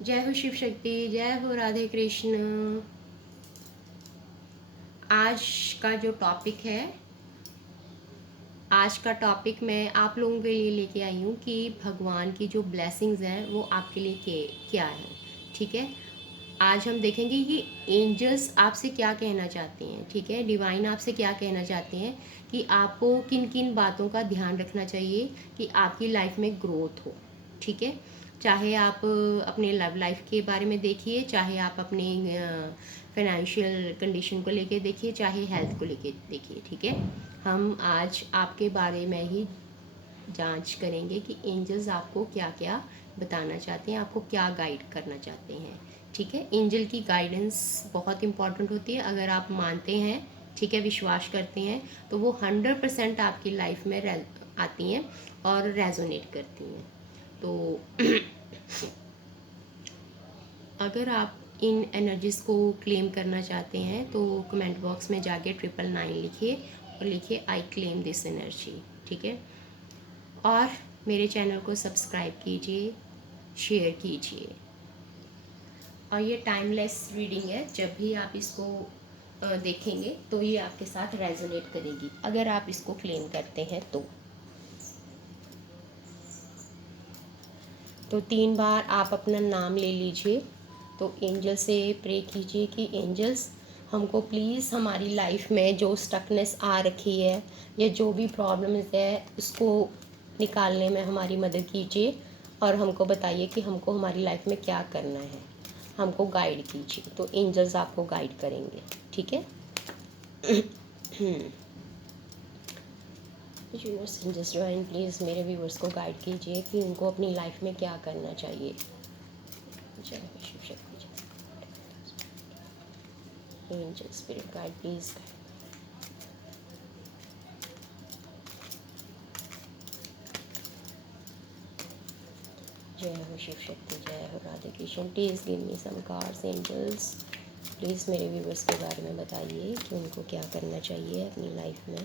जय हो शिव शक्ति, जय हो राधे कृष्ण। आज का जो टॉपिक है, आज का टॉपिक मैं आप लोगों के लिए लेके आई हूँ कि भगवान की जो ब्लेसिंग्स हैं वो आपके लिए क्या है। ठीक है, आज हम देखेंगे कि एंजल्स आपसे क्या कहना चाहते हैं। ठीक है, डिवाइन आपसे क्या कहना चाहते हैं कि आपको किन किन बातों का ध्यान रखना चाहिए कि आपकी लाइफ में ग्रोथ हो। ठीक है, चाहे आप अपने लव लाइफ के बारे में देखिए, चाहे आप अपने फाइनेंशियल कंडीशन को लेके देखिए, चाहे हेल्थ को लेके देखिए। ठीक है, हम आज आपके बारे में ही जांच करेंगे कि एंजल्स आपको क्या क्या बताना चाहते हैं, आपको क्या गाइड करना चाहते हैं। ठीक है, एंजल की गाइडेंस बहुत इंपॉर्टेंट होती है। अगर आप मानते हैं, ठीक है, विश्वास करते हैं, तो वो 100% आपकी लाइफ में आती हैं और रेजोनेट करती हैं। तो अगर आप इन एनर्जीज़ को क्लेम करना चाहते हैं तो कमेंट बॉक्स में जाके 999 लिखिए और लिखिए आई क्लेम दिस एनर्जी। ठीक है, और मेरे चैनल को सब्सक्राइब कीजिए, शेयर कीजिए। और ये टाइमलेस रीडिंग है, जब भी आप इसको देखेंगे तो ये आपके साथ रेजोनेट करेगी अगर आप इसको क्लेम करते हैं तो 3 बार आप अपना नाम ले लीजिए। तो एंजल से प्रे कीजिए कि एंजल्स हमको प्लीज़ हमारी लाइफ में जो स्टकनेस आ रखी है या जो भी प्रॉब्लम्स है उसको निकालने में हमारी मदद कीजिए और हमको बताइए कि हमको हमारी लाइफ में क्या करना है, हमको गाइड कीजिए। तो एंजल्स आपको गाइड करेंगे। ठीक है, यूनिवर्स एंजल्स डिवाइन प्लीज़ मेरे व्यूवर्स को गाइड कीजिए कि उनको अपनी लाइफ में क्या करना चाहिए। जय हो Shiv Shakti, angel spirit guide please. जय हो शिव शक्ति, जय हो Radhe Krishna. Please give me some cards angels. Please मेरे व्यूवर्स के बारे में बताइए कि उनको क्या करना चाहिए अपनी लाइफ में।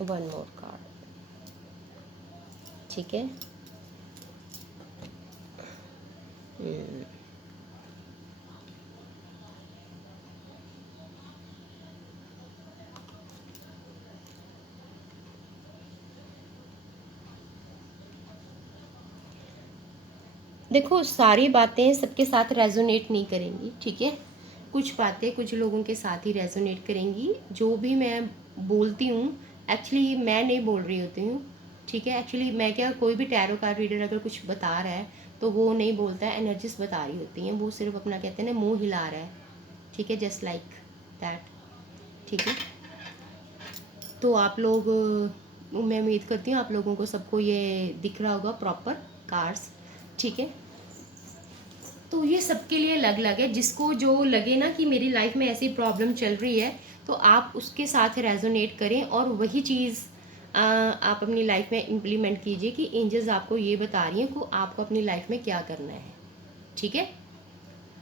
One more card. ठीक है, देखो सारी बातें सबके साथ रेजोनेट नहीं करेंगी। ठीक है, कुछ बातें कुछ लोगों के साथ ही रेजोनेट करेंगी। जो भी मैं बोलती हूँ एक्चुअली मैं नहीं बोल रही होती हूँ। ठीक है, एक्चुअली मैं क्या, कोई भी टैरो कार्ड रीडर अगर कुछ बता रहा है तो वो नहीं बोलता है, एनर्जीज बता रही होती हैं। वो सिर्फ अपना कहते हैं ना मुंह हिला रहा है। ठीक है, जस्ट लाइक दैट। ठीक है, तो आप लोग मैं उम्मीद करती हूँ आप लोगों को सबको ये दिख रहा होगा प्रॉपर कार्ड्स। ठीक है, तो ये सबके लिए अलग अलग है। जिसको जो लगे ना कि मेरी लाइफ में ऐसी प्रॉब्लम चल रही है तो आप उसके साथ रेजोनेट करें और वही चीज़ आप अपनी लाइफ में इम्प्लीमेंट कीजिए कि एंजल्स आपको ये बता रही हैं कि आपको अपनी लाइफ में क्या करना है। ठीक है,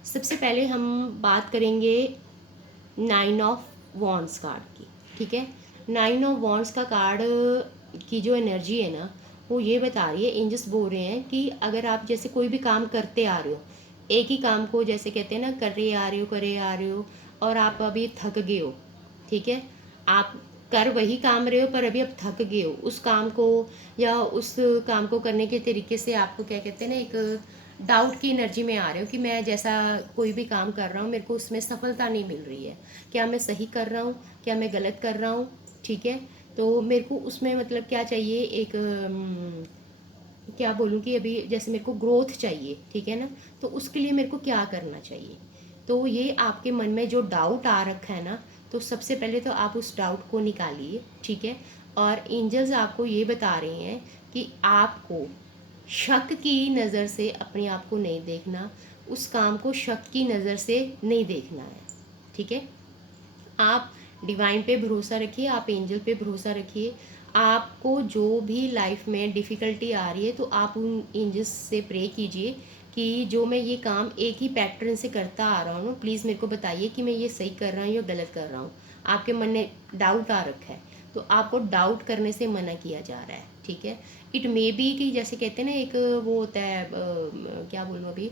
सबसे पहले हम बात करेंगे 9 ऑफ वॉन्ड्स कार्ड की। ठीक है, 9 ऑफ वॉन्ड्स का कार्ड की जो एनर्जी है ना वो ये बता रही है, एंजल्स बोल रहे हैं कि अगर आप जैसे कोई भी काम करते आ रहे हो, एक ही काम को जैसे कहते हैं ना करे आ रहे हो और आप अभी थक गए हो। ठीक है, आप कर वही काम रहे हो पर अभी आप थक गए हो उस काम को, या उस काम को करने के तरीके से आपको क्या कहते हैं ना एक डाउट की एनर्जी में आ रहे हो कि मैं जैसा कोई भी काम कर रहा हूँ मेरे को उसमें सफलता नहीं मिल रही है, क्या मैं सही कर रहा हूँ, क्या मैं गलत कर रहा हूँ। ठीक है, तो मेरे को उसमें मतलब क्या चाहिए, एक क्या बोलूँ कि अभी जैसे मेरे को ग्रोथ चाहिए। ठीक है ना, तो उसके लिए मेरे को क्या करना चाहिए। तो ये आपके मन में जो डाउट आ रखा है ना, तो सबसे पहले तो आप उस डाउट को निकालिए। ठीक है, और एंजल्स आपको ये बता रहे हैं कि आपको शक की नज़र से अपने आप को नहीं देखना, उस काम को शक की नज़र से नहीं देखना है। ठीक है, आप डिवाइन पे भरोसा रखिए, आप एंजल पे भरोसा रखिए। आपको जो भी लाइफ में डिफ़िकल्टी आ रही है तो आप उन एंजल्स से प्रे कीजिए कि जो मैं ये काम एक ही पैटर्न से करता आ रहा हूँ प्लीज़ मेरे को बताइए कि मैं ये सही कर रहा हूँ या गलत कर रहा हूँ। आपके मन में डाउट आ रखा है तो आपको डाउट करने से मना किया जा रहा है। ठीक है। इट मे बी कि जैसे कहते हैं ना, एक वो होता है क्या बोलूँ अभी,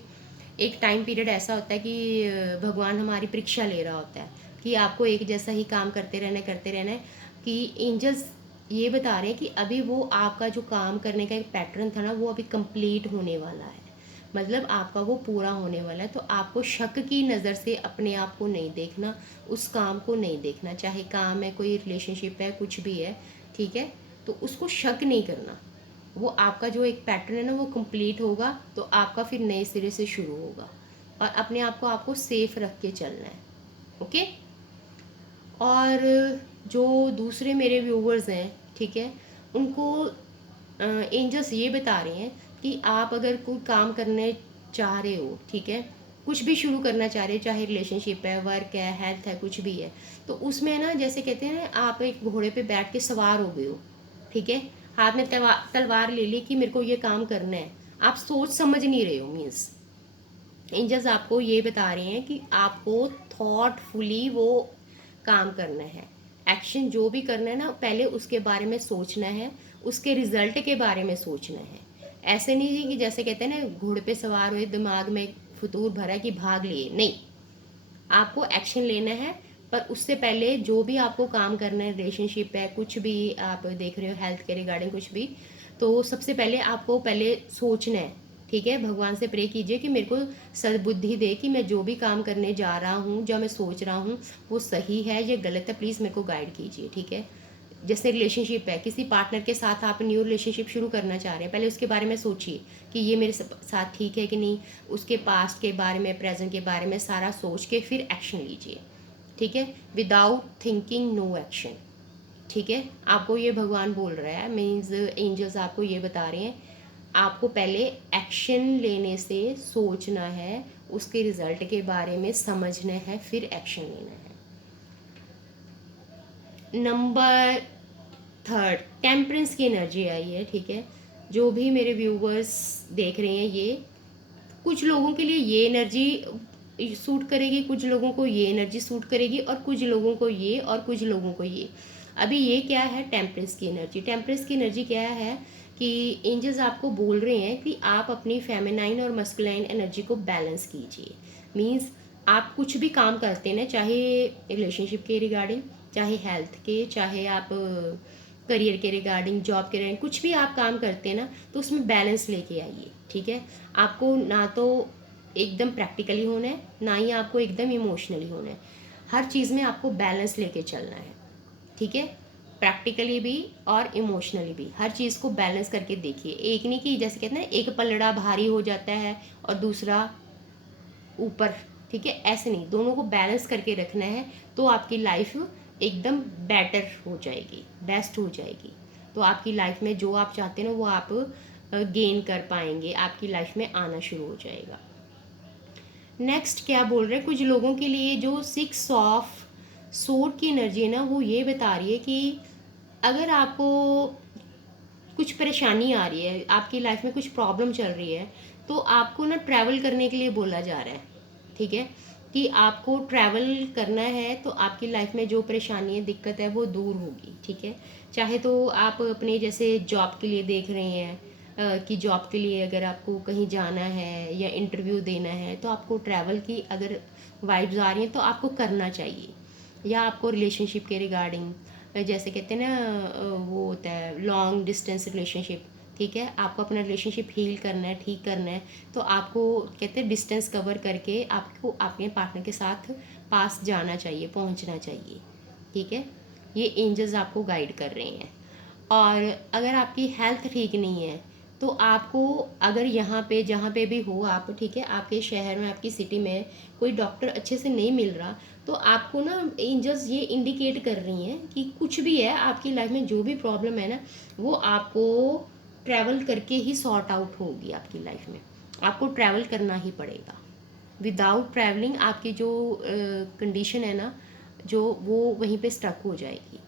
एक टाइम पीरियड ऐसा होता है कि भगवान हमारी परीक्षा ले रहा होता है कि आपको एक जैसा ही काम करते रहना है, कि एंजल्स ये बता रहे हैं कि अभी वो आपका जो काम करने का एक पैटर्न था ना, वो अभी कंप्लीट होने वाला है, मतलब आपका वो पूरा होने वाला है। तो आपको शक की नज़र से अपने आप को नहीं देखना, उस काम को नहीं देखना, चाहे काम है, कोई रिलेशनशिप है, कुछ भी है, ठीक है। तो उसको शक नहीं करना, वो आपका जो एक पैटर्न है ना, वो कंप्लीट होगा तो आपका फिर नए सिरे से शुरू होगा, और अपने आप को आपको सेफ रख के चलना है। ओके। और जो दूसरे मेरे व्यूवर्स हैं, ठीक है, उनको एंजल्स ये बता रहे हैं कि आप अगर कोई काम करने चाह रहे हो, ठीक है, कुछ भी शुरू करना चाह रहे हो, चाहे रिलेशनशिप है, वर्क है, हेल्थ है, कुछ भी है, तो उसमें ना जैसे कहते हैं ना, आप एक घोड़े पे बैठ के सवार हो गए हो, ठीक है, हाथ में तलवार ले ली कि मेरे को ये काम करना है, आप सोच समझ नहीं रहे हो। मीन्स एंजल्स आपको ये बता रहे हैं कि आपको थॉटफुली वो काम करना है, एक्शन जो भी करना है ना, पहले उसके बारे में सोचना है, उसके रिजल्ट के बारे में सोचना है। ऐसे नहीं है कि जैसे कहते हैं ना, घोड़े पे सवार हुए, दिमाग में फतूर भरा कि भाग लिए, नहीं, आपको एक्शन लेना है। पर उससे पहले जो भी आपको काम करना है, रिलेशनशिप है, कुछ भी आप देख रहे हो, हेल्थ के रिगार्डिंग कुछ भी, तो सबसे पहले आपको पहले सोचना है, ठीक है। भगवान से प्रे कीजिए कि मेरे को सद्बुद्धि दे कि मैं जो भी काम करने जा रहा हूँ, जो मैं सोच रहा हूँ, वो सही है या गलत है, प्लीज़ मेरे को गाइड कीजिए, ठीक है। जैसे रिलेशनशिप है, किसी पार्टनर के साथ आप न्यू रिलेशनशिप शुरू करना चाह रहे हैं, पहले उसके बारे में सोचिए कि ये मेरे साथ ठीक है कि नहीं, उसके पास्ट के बारे में, प्रेजेंट के बारे में सारा सोच के फिर एक्शन लीजिए, ठीक है। विदाउट थिंकिंग नो एक्शन, ठीक है। आपको ये भगवान बोल रहा है, मीन्स एंजल्स आपको ये बता रहे हैं, आपको पहले एक्शन लेने से सोचना है, उसके रिजल्ट के बारे में समझना है, फिर एक्शन लेना है। नंबर थर्ड, टेम्परेंस की एनर्जी आई है, ठीक है। जो भी मेरे व्यूवर्स देख रहे हैं, ये कुछ लोगों के लिए ये एनर्जी सूट करेगी, कुछ लोगों को ये एनर्जी सूट करेगी, और कुछ लोगों को ये, और कुछ लोगों को ये। अभी ये क्या है, टेम्परेंस की एनर्जी। टेम्परेंस की एनर्जी क्या है कि एंजल्स आपको बोल रहे हैं कि आप अपनी फेमिनाइन और मस्कुलाइन एनर्जी को बैलेंस कीजिए। मीन्स आप कुछ भी काम करते हैं ना, चाहे रिलेशनशिप के रिगार्डिंग, चाहे हेल्थ के, चाहे आप करियर के रिगार्डिंग, जॉब के रिगार्डिंग, कुछ भी आप काम करते हैं ना, तो उसमें बैलेंस लेके आइए, ठीक है। आपको ना तो एकदम प्रैक्टिकली होना है, ना ही आपको एकदम इमोशनली होना है, हर चीज़ में आपको बैलेंस लेके चलना है, ठीक है। प्रैक्टिकली भी और इमोशनली भी, हर चीज़ को बैलेंस करके देखिए। एक नहीं कि जैसे कहते हैं ना, एक पलड़ा भारी हो जाता है और दूसरा ऊपर, ठीक है, ऐसे नहीं, दोनों को बैलेंस करके रखना है, तो आपकी लाइफ एकदम बेटर हो जाएगी, बेस्ट हो जाएगी। तो आपकी लाइफ में जो आप चाहते हैं ना, वो आप गेन कर पाएंगे, आपकी लाइफ में आना शुरू हो जाएगा। नेक्स्ट क्या बोल रहे हैं, कुछ लोगों के लिए जो 6 ऑफ सोर्ड की एनर्जी है ना, वो ये बता रही है कि अगर आपको कुछ परेशानी आ रही है, आपकी लाइफ में कुछ प्रॉब्लम चल रही है, तो आपको ना ट्रैवल करने के लिए बोला जा रहा है, ठीक है, कि आपको ट्रैवल करना है, तो आपकी लाइफ में जो परेशानी है, दिक्कत है, वो दूर होगी, ठीक है। चाहे तो आप अपने जैसे जॉब के लिए देख रहे हैं, कि जॉब के लिए अगर आपको कहीं जाना है या इंटरव्यू देना है, तो आपको ट्रैवल की अगर वाइब्स आ रही हैं, तो आपको करना चाहिए। या आपको रिलेशनशिप के रिगार्डिंग, जैसे कहते हैं ना, वो होता है लॉन्ग डिस्टेंस रिलेशनशिप, ठीक है, आपको अपना रिलेशनशिप हील करना है, ठीक करना है, तो आपको कहते हैं डिस्टेंस कवर करके आपको अपने पार्टनर के साथ पास जाना चाहिए, पहुंचना चाहिए, ठीक है। ये एंजल्स आपको गाइड कर रहे हैं। और अगर आपकी हेल्थ ठीक नहीं है, तो आपको अगर यहाँ पे जहाँ पे भी हो आप, ठीक है, आपके शहर में, आपकी सिटी में कोई डॉक्टर अच्छे से नहीं मिल रहा, तो आपको ना एंजल्स ये इंडिकेट कर रही हैं कि कुछ भी है आपकी लाइफ में, जो भी प्रॉब्लम है ना, वो आपको ट्रैवल करके ही सॉर्ट आउट होगी आपकी लाइफ में। आपको ट्रैवल करना ही पड़ेगा। विदाउट ट्रैवलिंग आपकी जो कंडीशन है ना, जो वो वहीं पे स्टक हो जाएगी।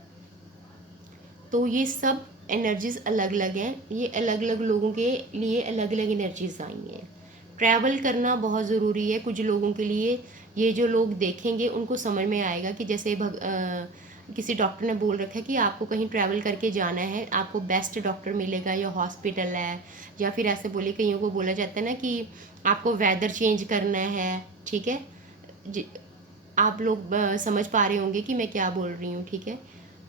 तो ये सब एनर्जीज अलग अलग हैं, ये अलग अलग लोगों के लिए अलग अलग एनर्जीज आई हैं। ट्रैवल करना बहुत ज़रूरी है कुछ लोगों के लिए। ये जो लोग देखेंगे उनको समझ में आएगा कि जैसे किसी डॉक्टर ने बोल रखा है कि आपको कहीं ट्रैवल करके जाना है, आपको बेस्ट डॉक्टर मिलेगा या हॉस्पिटल है, या फिर ऐसे बोले कईयों को बोला जाता है ना कि आपको वेदर चेंज करना है, ठीक है। आप लोग समझ पा रहे होंगे कि मैं क्या बोल रही हूँ, ठीक है।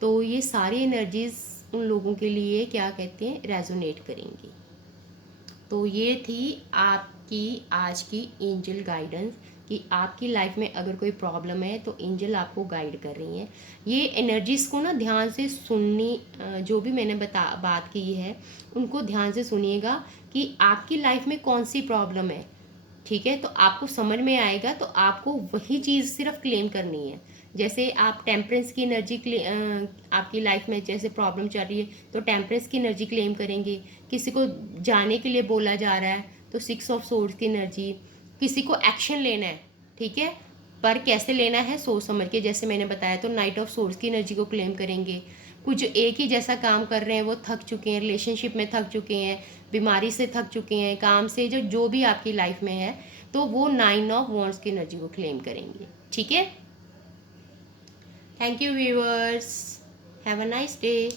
तो ये सारी एनर्जीज उन लोगों के लिए क्या कहते हैं, रेजोनेट करेंगी। तो ये थी आपकी आज की एंजल गाइडेंस कि आपकी लाइफ में अगर कोई प्रॉब्लम है तो एंजल आपको गाइड कर रही हैं। ये एनर्जीज़ को ना ध्यान से सुननी, जो भी मैंने बात की है उनको ध्यान से सुनिएगा कि आपकी लाइफ में कौन सी प्रॉब्लम है, ठीक है। तो आपको समझ में आएगा, तो आपको वही चीज़ सिर्फ क्लेम करनी है। जैसे आप टेम्परेंस की एनर्जी आपकी लाइफ में जैसे प्रॉब्लम चल रही है तो टेम्परेंस की एनर्जी क्लेम करेंगे। किसी को जाने के लिए बोला जा रहा है तो 6 ऑफ सोर्ड्स की एनर्जी। किसी को एक्शन लेना है, ठीक है, पर कैसे लेना है सोच समझ के, जैसे मैंने बताया, तो नाइट ऑफ सोर्ड्स की एनर्जी को क्लेम करेंगे। कुछ एक ही जैसा काम कर रहे हैं, वो थक चुके हैं, रिलेशनशिप में थक चुके हैं, बीमारी से थक चुके हैं, काम से, जो भी आपकी लाइफ में है, तो वो 9 ऑफ वॉन्ड्स की एनर्जी को क्लेम करेंगे, ठीक है। Thank you viewers, have a nice day.